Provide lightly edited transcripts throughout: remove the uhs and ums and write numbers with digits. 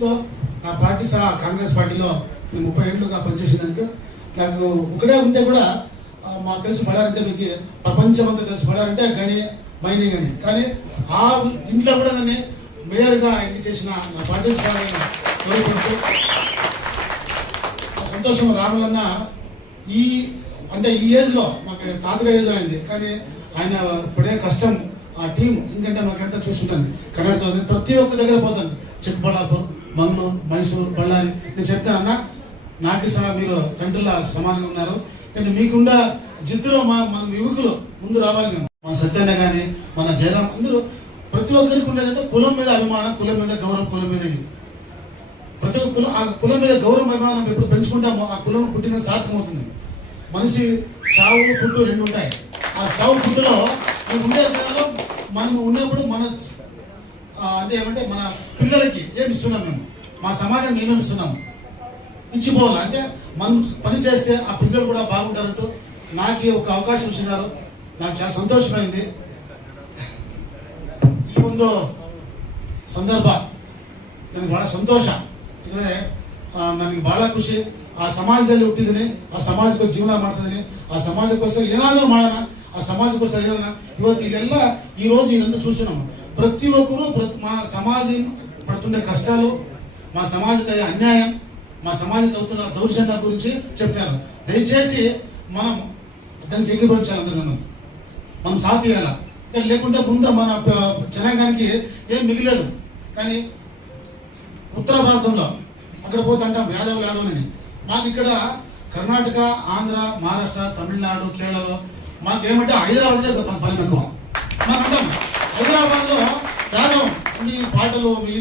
నా పార్టీ కాంగ్రెస్ పార్టీలో 30 ఏళ్ళుగా పనిచేసేదానికి నాకు ఒకటే ఉంటే కూడా మాకు తెలిసి పడారంటే మీకు ప్రపంచం అంతా తెలిసి పడారంటే గని మైనింగ్ అని. కానీ ఆ ఇంట్లో కూడా నన్ను మేయర్గా ఎన్నిక చేసిన నా పార్టీ కోరుకుంటూ సంతోషం. రాములన్న ఈ ఏజ్లో మాకు తాతగా ఏజ్లో అయింది, కానీ ఆయన పడే కష్టం ఆ టీం ఎందుకంటే మాకంతా చూసుకుంటాను. కర్ణాటకలో ప్రతి ఒక్క దగ్గర పోతాను, చిక్కబళ్ళాపూర్, మంగళూరు, మైసూరు, బళ్ళారి. నేను చెప్తానన్నా నాకు మీరు తండ్రుల సమానంగా ఉన్నారు. నేను మీకున్న జిద్దులో మన యువకులు ముందు రావాలి. మేము మన సత్యన్న కానీ మన జయరాం అందరూ ప్రతి ఒక్కరికి ఉండేదంటే కులం మీద అభిమానం, కులం మీద గౌరవం, కులం మీద ఇది. ప్రతి ఒక్క కులం ఆ కులం మీద గౌరవం అభిమానం ఎప్పుడు పెంచుకుంటామో ఆ కులం పుట్టిన సార్థకమవుతుంది. మనిషి చావు పుట్టు రెండు ఉంటాయి. ఆ చావు పుట్టులో మేము ఉండే మనం ఉన్నప్పుడు మన ఏమంటే మన పిల్లలకి ఏమి ఇస్తున్నాం, మేము మా సమాజాన్ని ఏమేమి ఇస్తున్నాము ఇచ్చిపోవాలి. అంటే మనం పని చేస్తే ఆ పిల్లలు కూడా బాగుంటారంటూ నాకు ఒక అవకాశం ఇచ్చినారు. నాకు చాలా సంతోషమైంది. ఈ ముందు సందర్భ ನನಗೆ ಬಹಳ ಸಂತೋಷ. ಯಾಕಂದರೆ ನನಗೆ ಬಹಳ ಖುಷಿ. ಆ ಸಮಾಜದಲ್ಲಿ ಹುಟ್ಟಿದ್ದೀನಿ, ಆ ಸಮಾಜಕ್ಕೆ ಜೀವನ ಮಾಡ್ತಿದ್ದೀನಿ, ಆ ಸಮಾಜಕ್ಕೋಸ್ಕರ ಏನಾದರೂ ಮಾಡೋಣ, ఆ సమాజకోసం ఏదైనా ಇವತ್ತು ఇదెಲ್ಲ ఈ రోజు ఇదంతా చూస్తున్నాము. ప్రతి ఒక్కరూ మా సమాజం పడుతుండే కష్టాలు, మా సమాజకు అన్యాయం, మా సమాజంలో అవుతున్న దౌర్జన్యాల గురించి చెప్పినారు. దయచేసి మనం దానికి ఎగిరిపోయించాలి. అందరూ మనం సాధియాల, లేకుంటే ముందు మన జనాంగానికి ఏం మిగిలేదు. కానీ ఉత్తర భారతంలో అక్కడ పోతే అంటాం యాదవులని. మాకు ఇక్కడ కర్ణాటక, ఆంధ్ర, మహారాష్ట్ర, తమిళనాడు, కేరళలో మాకేమంటే హైదరాబాద్లో బలం ఎక్కువ. మాకు అంటాం హైదరాబాద్లో యాదవం మీ పాటలు, మీ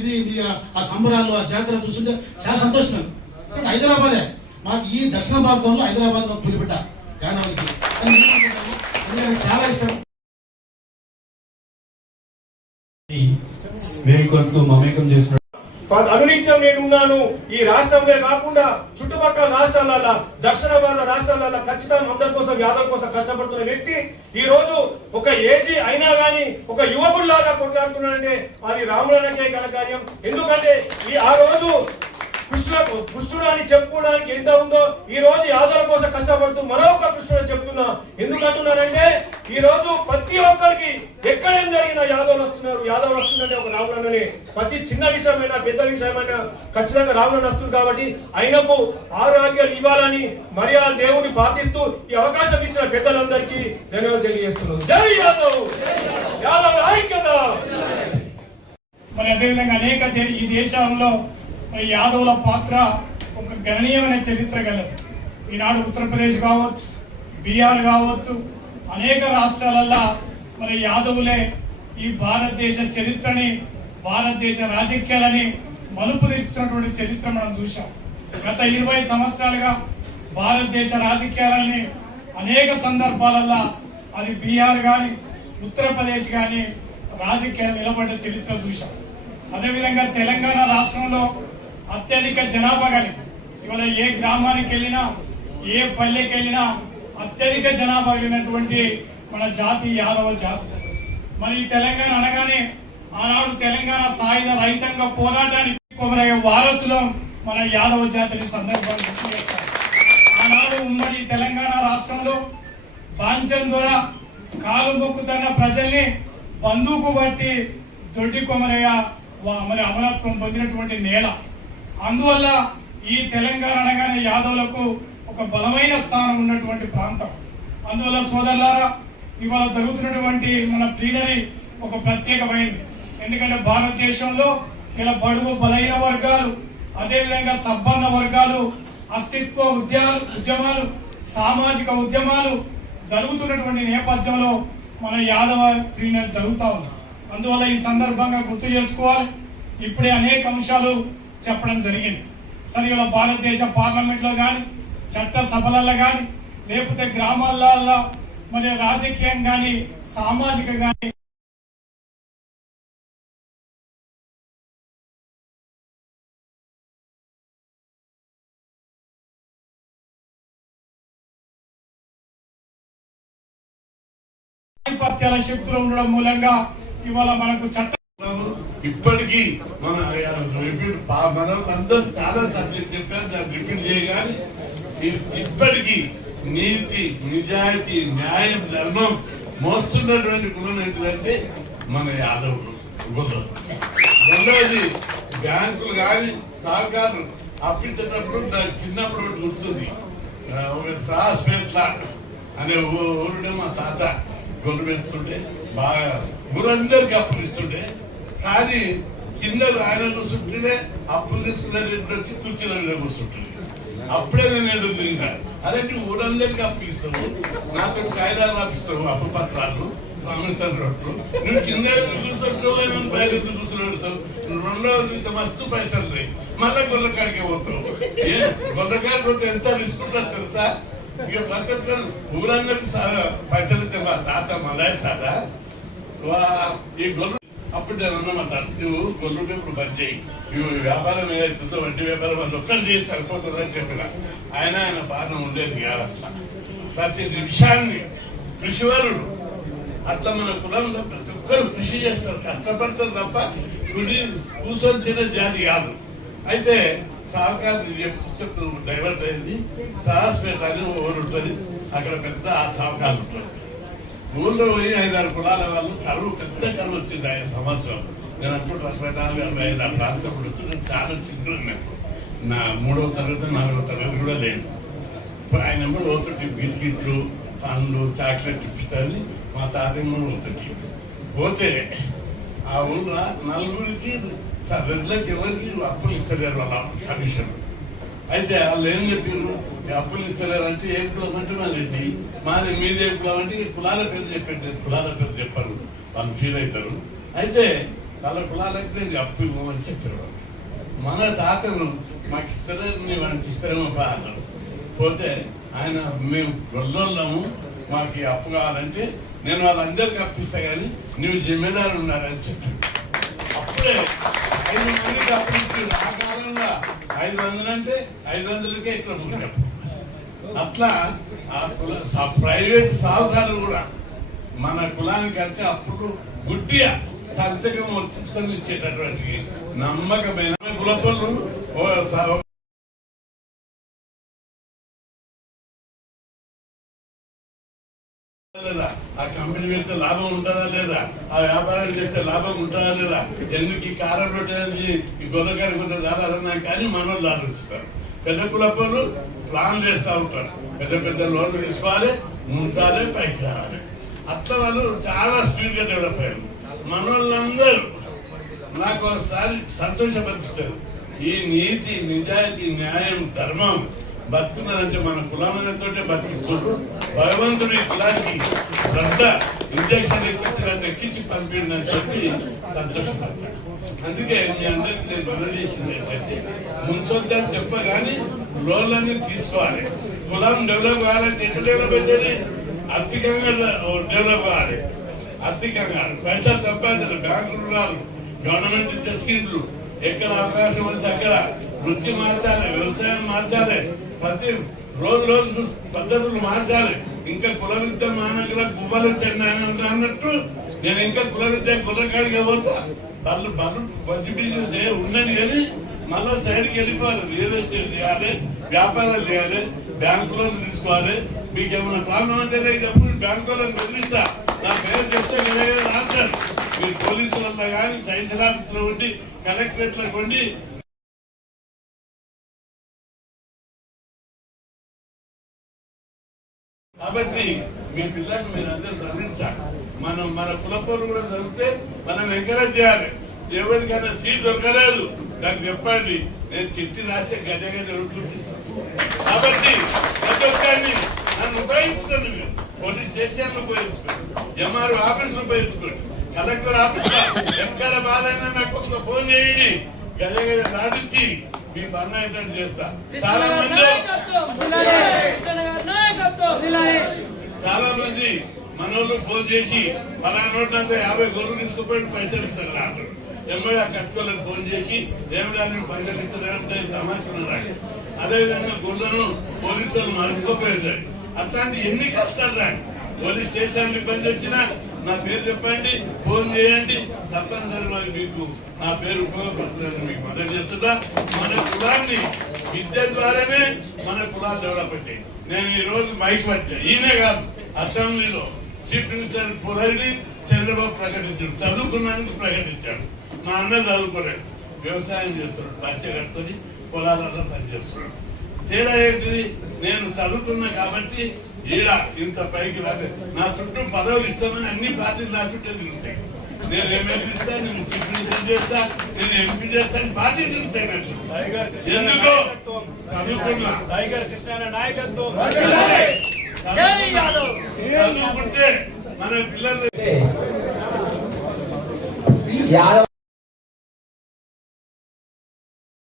ఆ సంబరాలు, ఆ జాతర చూస్తుంటే చాలా సంతోషం. హైదరాబాదే మాకు ఈ దక్షిణ భారతంలో హైదరాబాద్లో పులిపిట్ట యాదవులకి చాలా ఇష్టం. మేల్కొంటూ మమేకం చేసిన అనునిత్యం నేనున్నాను. ఈ రాష్ట్రంలో కాకుండా చుట్టుపక్కల రాష్ట్రాలలో, దక్షిణ భారత రాష్ట్రాలలో ఖచ్చితంగా అందరి కోసం, యాదవ్ కోసం కష్టపడుతున్న వ్యక్తి ఈ రోజు ఒక ఏజీ అయినా గానీ ఒక యువకుల్లాగా కొట్లాడుతున్నాడంటే అది రాములన్నకే ఘనకార్యం. ఎందుకంటే ఆ రోజు కృష్ణుడు అని చెప్పుకోవడానికి ఎంత ఉందో ఈ రోజు యాదవుల కోసం కష్టపడుతూ మరొక కృష్ణుడు చెప్తున్నా. ఎందుకంటున్నారంటే ఈ రోజు ప్రతి ఒక్కరికి ఎక్కడేం జరిగినా యాదవులు వస్తున్నారు. యాదవులు వస్తుందంటే ఒక రాములన్ననే. ప్రతి చిన్న విషయమైనా పెద్ద విషయమైనా ఖచ్చితంగా రాములన్న వస్తుంది. కాబట్టి ఆయనకు ఆరోగ్యాలు ఇవ్వాలని మర్యాద దేవుడిని ప్రార్థిస్తూ ఈ అవకాశం ఇచ్చిన పెద్దలందరికీ ధన్యవాదాలు తెలియజేస్తున్నాను. జై యాదవ్, యాదవ్ ఐక్యత. మరి అదేవిధంగా అనేక ఈ దేశంలో యాదవుల పాత్ర ఒక గణనీయమైన చరిత్ర గలదు. ఈనాడు ఉత్తరప్రదేశ్ కావచ్చు, బీహార్ కావచ్చు, అనేక రాష్ట్రాలల్లో మరి యాదవులే ఈ భారతదేశ చరిత్రని, భారతదేశ రాజకీయాలని మలుపునిస్తున్నటువంటి చరిత్ర మనం చూసాం. గత 20 సంవత్సరాలుగా భారతదేశ రాజకీయాలని అనేక సందర్భాలలో అది బీహార్ కానీ ఉత్తరప్రదేశ్ కానీ రాజకీయాలు నిలబడ్డ చరిత్ర చూసాం. అదేవిధంగా తెలంగాణ రాష్ట్రంలో అత్యధిక జనాభా కలిగి ఇవాళ ఏ గ్రామానికి వెళ్ళినా, ఏ పల్లెకి వెళ్ళినా అత్యధిక జనాభా కలిగినటువంటి మన జాతి యాదవ జాతి. మరి తెలంగాణ అనగానే ఆనాడు తెలంగాణ సాయుధ రైతాంగ పోరాటానికి కొమరయ్య వారసులో మన యాదవ జాతిని సందర్భాన్ని గుర్తు చేస్తారు. ఆనాడు ఉమ్మడి తెలంగాణ రాష్ట్రంలో బాంచం ద్వారా కాలు మొక్కుతున్న ప్రజల్ని బందూకు బట్టి దొడ్డి కొమరయ్య మరి అమరత్వం పొందినటువంటి నేల. అందువల్ల ఈ తెలంగాణ అనగానే యాదవులకు ఒక బలమైన స్థానం ఉన్నటువంటి ప్రాంతం. అందువల్ల సోదరులారా, ఇవాళ జరుగుతున్నటువంటి మన ప్లీనరీ ఒక ప్రత్యేకమైనది. ఎందుకంటే భారతదేశంలో ఇలా బడుగు బలహీన వర్గాలు, అదేవిధంగా సబ్బంధ వర్గాలు, అస్తిత్వ ఉద్యమాలు, సామాజిక ఉద్యమాలు జరుగుతున్నటువంటి నేపథ్యంలో మన యాదవ ప్లీనరీ జరుగుతూ ఉంది. అందువల్ల ఈ సందర్భంగా గుర్తు చేసుకోవాలి. ఇప్పుడే అనేక అంశాలు చెప్పడం జరిగింది. సరే, ఇలా భారతదేశ పార్లమెంట్లో కానీ, చట్ట సభలలో కానీ, లేకపోతే గ్రామాలలో మరి రాజకీయం కానీ, సామాజిక కానీ ఆధిపత్యాల శక్తులు ఉండడం మూలంగా ఇవాళ మనకు చట్ట ఇప్పటికీ మన అందరూ చాలా సబ్జెక్ట్ చెప్పారు, దాన్ని రిపీట్ చేయగానే ఇప్పటికీ నీతి, నిజాయితీ, న్యాయం, ధర్మం మోస్తున్నటువంటి కులం ఏంటిదంటే మన యాదవులు. రెండవది బ్యాంకులు కానీ సహకారం అప్పించేటప్పుడు నాకు చిన్నప్పుడు ఒకటి గుర్తుంది. ఒక సాహస్పేట్ల అనే ఊరుడే మా తాత గొల్లు పెడుతుండే, బాగా ఊరందరికి అప్పులు ఇస్తుండే. కానీ కింద ఆయన కూర్చుంటుండే, అప్పులు తీసుకునే రేట్లు వచ్చి కుర్చీల మీద కూర్చుంటుంది. అప్పుడే నేను ఎదురు తిరిగినాను. అదే నువ్వు ఊరందరికి అప్పు ఇస్తావు, నాతో కాగితాలు రాపిస్తావు, అప్పు పత్రాలు, కమిషన్ రోడ్లు, నువ్వు కింద కూర్చుంటావు, పైన కూర్చుంటావు. రెండవది మస్తు పైసలు రే, మళ్ళా గొల్లకాడికి పోతావు. గొల్లకాడికి పోతే ఎంత రిస్క్ ఉంటుంది తెలుసా? ఇక ప్రతి ఒక్కరు ఊరందరికి పైసలు ఇస్తే మా తాత మళ్ళీ తాత ఈ గొల్లు అప్పుడు నేను అన్నమాట, నువ్వు గొల్లుంటే ఇప్పుడు బంద్ చేయి, నువ్వు వ్యాపారం ఏదైతుందో వడ్డీ వ్యాపారం అది ఒక్కటి చేసి సరిపోతుందని చెప్పిన. ఆయన పాలన ఉండేది కాదు. ప్రతి నిమిషాన్ని కృషివరుడు. అట్లా మన కులంలో ప్రతి ఒక్కరు కృషి చేస్తారు, కష్టపడతారు తప్ప కూర్చొని తినే జాతి కాదు. అయితే సహకారం చెప్తూ డైవర్ట్ అయింది. సాహస్పేట అని ఊరు ఉంటుంది, అక్కడ పెద్ద సహకారం ఉంటుంది. ఊళ్ళో పోయి 5-6 కులాల వాళ్ళు కరువు, పెద్ద కరువు వచ్చింది ఆయన సంవత్సరం. నేను అనుకుంటూ 44-45 ఆ ప్రాంతం వచ్చి నేను చాలా చిన్న, నా 3వ తరగతి 4వ తరగతి కూడా లేను. ఆయన పోతుంటే బిస్కెట్లు, పండ్లు, చాక్లెట్ ఇప్పిస్తారని మా తాతయ్య పోతుంటే పోతే ఆ ఊళ్ళో 4గురికి రెడ్లకి ఎవరికి అప్పులు ఇస్తలేరు వాళ్ళ కమిషన్. అయితే వాళ్ళు ఏం చెప్పారు, అప్పులు ఇస్తలేరు అంటే ఏ కులం అంటే మా రెడ్డి, మాది మీదే కులం అంటే కులాల పేరు చెప్పండి, కులాల పేరు చెప్పారు, వాళ్ళు ఫీల్ అవుతారు. అయితే వాళ్ళ కులాలకి నేను అప్పు ఇవ్వమని చెప్పారు. మన తాతను మాకు ఇస్తలేరు, మేము అంటే ఇస్తారేమో అన్నారు. పోతే ఆయన మేము గొల్లోళ్ళము, మాకు ఈ అప్పు కావాలంటే నేను వాళ్ళందరికీ అప్పిస్తా కానీ నువ్వు జిమ్మేదారు ఉన్నారని చెప్పాను. అప్పుడే 5 మందికి అప్పు ఇచ్చింది. ఆ కాలంలో 500 అంటే 500కే ఇక్కడ పుట్టాం. అట్లా ఆ ప్రైవేట్ సాగుదారులు కూడా మన కులానికంటే అప్పుడు గుడ్డిగా సంతకం తీసుకొని ఇచ్చేటటువంటి నమ్మకమైన కులపళ్ళు లేదా, ఆ కంపెనీ పెడితే లాభం ఉంటుందా లేదా, ఆ వ్యాపారాలు చేస్తే లాభం ఉంటుందా లేదా, ఎందుకు ఈ కారం రొట్టె ఈ గొర్రెకాడికి కొంత దాదాపు కానీ మనోళ్ళు ఆలోచిస్తారు. పెద్ద కులపళ్ళు ప్లాన్ చేస్తూ ఉంటారు, పెద్ద పెద్ద లోన్లు తీసుకోవాలి, ముంచాలి, పైకి రావాలి. అట్లా వాళ్ళు చాలా స్పీడ్ గా డెవలప్ అయ్యారు. మనోళ్ళందరూ నాకు ఒకసారి సంతోషపరుస్తారు. ఈ నీతి, నిజాయితీ, న్యాయం, ధర్మం బతుకున్నదంటే మన కులమైనతోటే బతికిస్తుండ్రు. భగవంతుడు ఈ కులానికి పెద్ద ఇంజక్షన్ ఎక్కించి పంపిండని చెప్పి సంతోషపడతాడు. అందుకే మీ అందరికి నేను మనం చేసింది ఏంటంటే, ముంచొద్దని చెప్పగానే లోన్లన్నీ తీసుకోవాలి. కులం డెవలప్ కావాలంటే ఎట్లా డెవలప్ అవుతుంది? ఆర్థికంగా డెవలప్ కావాలి. ఆర్థికంగా పైసలు సంపాదించాలి, బ్యాంకు రుణాలు, గవర్నమెంట్ ఇచ్చే స్కీమ్లు, ఎక్కడ అవకాశం ఉంది అక్కడ వృత్తి మార్చాలి, వ్యవసాయం మార్చాలి, ప్రతి రోజు పద్ధతులు మార్చాలి. ఇంకా కుల విద్య మానవుల గువ్వలు అన్నట్టు నేను ఇంకా కుల విద్య గుర్రకాడికి పోతా. వాళ్ళు మంచి బిజినెస్ ఉన్నది కానీ మళ్ళా సైడ్కి వెళ్ళిపోవాలి. రియల్ ఎస్టేట్ చేయాలి, వ్యాపారాలు చేయాలి, బ్యాంకులో తీసుకోవాలి. మీకు ఏమైనా ప్రాబ్లం అయితే చెప్పు, బ్యాంకులో బెదిరిస్తా, నా పేరు చెప్తే రాస్తారు. మీరు పోలీసులలో కానీ తహసీల్ ఆఫీసులో ఉండి, కలెక్టరేట్లో ఉండి కాబట్టి మీ పిల్లల్ని మీరు అందరూ చదివించాలి. మన కులపోరు కూడా చదివితే మనం ఎంకరేజ్ చేయాలి. ఎవరికైనా సీట్ దొరకలేదు నాకు చెప్పండి, నేను చిట్టి రాస్తే గజ గుర్తిస్తాను. కాబట్టి ప్రతి ఒక్కరిని నన్ను ఉపయోగించుకోండి. మీరు పోలీస్ స్టేషన్లు ఉపయోగించుకోండి, ఎంఆర్ఓ ఆఫీసులు ఉపయోగించుకోండి, కలెక్టర్ ఆఫీస్ ఎక్కడ బాధ అయినా నాకు ఒక ఫోన్ చేయండి. గజ దాటించి మీ పనులు ఏంటంటే చేస్తా. చాలా మంది మనోళ్ళు ఫోన్ చేసి పలానా నోట్లంతా 50 గొర్రెలు తీసుకుపోయి పైసలు ఇస్తారు అంటారు. ఎమ్మడి ఆ కట్టుకోళ్ళకి ఫోన్ చేసి ఏమిటా నువ్వు పైసలు ఇస్తారంటే తమాచున్నారు. అదేవిధంగా గొర్రెలను పోలీసులు మార్చుకోపోయారు. అట్లాంటి ఎన్ని కష్టాలు రాండి. పోలీస్ స్టేషన్లు ఇబ్బంది వచ్చినా నా పేరు చెప్పండి, ఫోన్ చేయండి, తప్పనిసరి మీకు నా పేరు ఉపయోగపడుతుందని మీకు మద్దతు చేస్తున్నా. మన కులాన్ని విద్య ద్వారానే మన కులాలు డెవలప్ అవుతాయి. నేను ఈ రోజు మైక్ పట్టా, ఈయనే కాదు అసెంబ్లీలో చీఫ్ మినిస్టర్ పొదరిని చంద్రబాబు ప్రకటించాడు, చదువుకున్నందుకు ప్రకటించాడు. మా అన్న చదువుకోలేదు, వ్యవసాయం చేస్తున్నాడు, లక్ష కట్టుకొని పొలాలలో పనిచేస్తున్నాడు. తేడా ఏంటిది? నేను చదువుకున్నా కాబట్టి ఈడ ఇంత పైకి రాలేదు. నా చుట్టూ పదవులు ఇస్తామని అన్ని పార్టీలు నా చుట్టే తిరుగుతాయి. నేను ఎమ్మెల్యే ఇస్తా, నేను చీఫ్ మినిస్టర్ చేస్తా, నేను ఎంపీ చేస్తాను, పార్టీ తిరుగుతాయి. ఎందుకు? చదువుకున్నా. చదువుకుంటే మన పిల్లలు